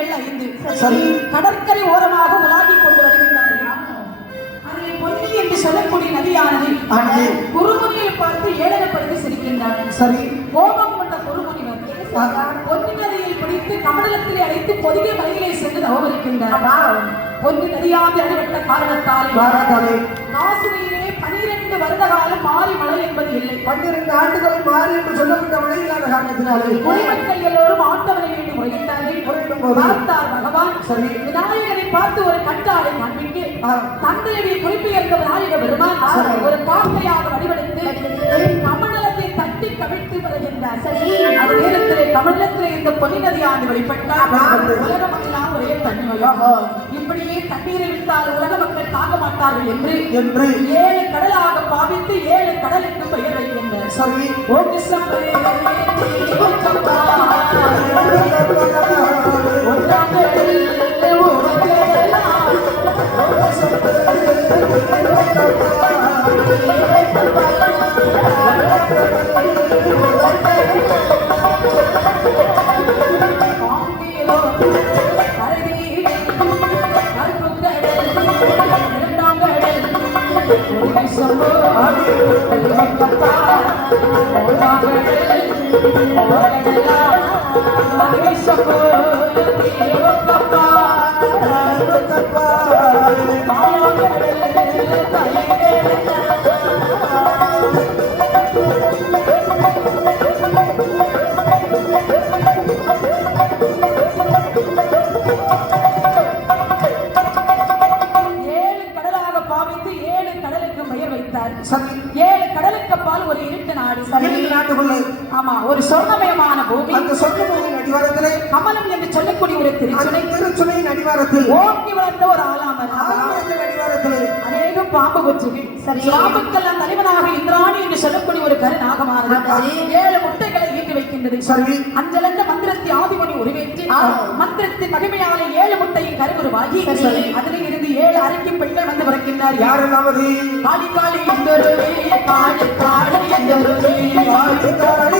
பெண்கள் ஐந்து. கடற்கரை ஓரமாக உலாவி கொண்டு வருகின்றார்கள். அதில் பொன்னி என்று சொல்லக்கூடிய நதியானது. குருமுனியை பார்த்து ஏளனப்படுத்தி சிரிக்கின்றார்கள் சரி. கோபம் கொண்ட குருமுனிவர் பொன்னி நதியை பிடித்து கமண்டலத்திலே அழைத்து பொதிகை மலையிலே சென்று தவமிருக்கின்றார் பொன்னி நதியாக அடிபட்ட காரணத்தால் காசினியிலே பனிரெண்டு வருட காலம் மாறி மழை என்பது இல்லை. பன்னிரண்டு ஆண்டுகள் மாறி என்று சொல்லப்பட்ட மழை இல்லாத காரணத்தினாலே. குடிமக்கள் எல்லோரும் ஆண்டவனை பார்த்தார் பகவான் சரி. விநாயகரை பார்த்து ஒரு கட்டாளை காண்பித்து. தந்தையுடைய குறிப்பு இருந்த விநாயக பெருமான். ஒரு காக்கையாக வடிவெடுத்து கமண்டலத்தை தட்டி கவிழ்த்து வருகின்றார் சரி அது நேரத்திலே கமண்டலத்திலே இந்த பொன்னி நதியாண்டு வெளிப்பட்டால் ஆ. உலக மக்களால் ஒரே ஆஹா. இப்படியே தண்ணீரை விட்டால் உலக மக்கள் தாங்க மாட்டார்கள் என்று என்று ஏழு கடலாக பாவித்து ஏழு கடலுக்கு பெயர் சரி கிருஷ்ணபுரே, کيسو مرو مارو சொர்ணமயமான பூமி. அந்த பூமியின் அடிவாரத்திலே கமலம் என்று சொல்லக்கூடிய ஒரு திருச்சுனை. திருச்சுனையின் அடிவாரத்தில் ஓங்கி வளர்ந்த ஒரு ஆலாமரம். ஆலமரத்தின் அடிவாரத்திலே அநேகம் பாம்பு கொச்சுகள். பாம்புக்கெல்லாம் தலைவனாக இந்திராணி என்று சொல்லக்கூடிய ஒரு கருநாகமானது ஏழு முட்டைகளை ஈட்டி வைக்கின்றது. சரி. அஞ்சலந்த மந்திரத்தை ஆதிமணி உருவேற்றி. மந்திரத்தின் மகிமையாலே ஏழு முட்டையின் கருவுருவாகி அதில் இருந்து ஏழு அரைக்கும் பெண்கள் வந்து பிறக்கின்றார். யார் யாரெல்லாவது காளி காளி காளி காளி காளி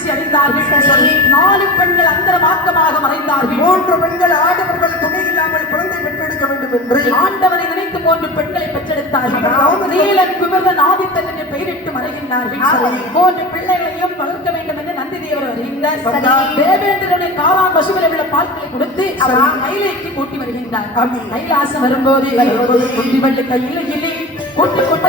வளர்ந்தார்கள் பருவதிசி அடைந்தார்கள் நாலு பெண்கள் அந்தரமாக்கமாக மறைந்தார்கள். மூன்று பெண்கள் ஆடவர்கள் துணை இல்லாமல் குழந்தை பெற்றெடுக்க வேண்டும் என்று. ஆண்டவரை நினைத்து மூன்று பெண்களை பெற்றெடுத்தார்கள். நீல குமிர்ந்த நாதித்தன் என்று பெயரிட்டு மறைகின்றார்கள். மூன்று பிள்ளைகளையும் வளர்க்க வேண்டும் என்று நந்தி தேவர் வருகின்றார் தேவேந்திரனுடைய காலாம் பசுவில் உள்ள பால்களை கொடுத்து அவர் கைலைக்கு கூட்டி வருகின்றார். கைலாசம் வரும்போது குட்டி வள்ளி கையில் இல்லை கூட்டி கொண்டு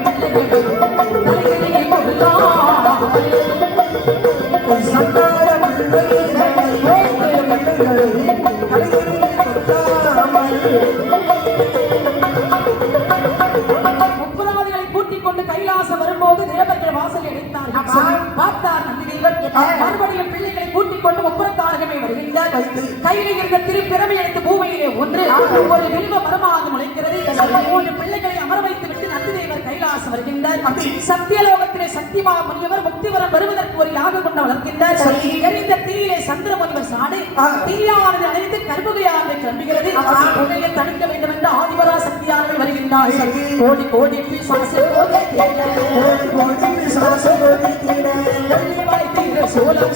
Thank you. முப்புறத்தாரகமே வருகின்றார் கையில இருந்த திருப்பிறமை எடுத்து பூமியிலே ஒன்று ஒரு வில்வ மரமாக முளைக்கிறது மூன்று பிள்ளைகளை அமர வைத்து விட்டு நந்திதேவர் கைலாசம் வருகின்றார். சத்தியலோகத்திலே சத்தியமா முனிவர் முக்திவரம் வருவதற்கு ஒரு யாகம் கொண்டு வளர்க்கின்றார். எரிந்த தீயிலே சந்திர முனிவர் சாடு. தீயானது அணைந்து கர்ப்பகையானது கிளம்புகிறது. உன்னையை தடுக்க வேண்டும் என்று ஆதிபரா சக்தியானவை வருகின்றார். கோடி கோடி சோழம்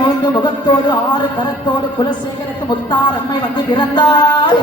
மூன்று முகத்தோடு ஆறு கரத்தோடு குலசேகருக்கு முத்தார் அம்மை வந்து பிறந்தாரே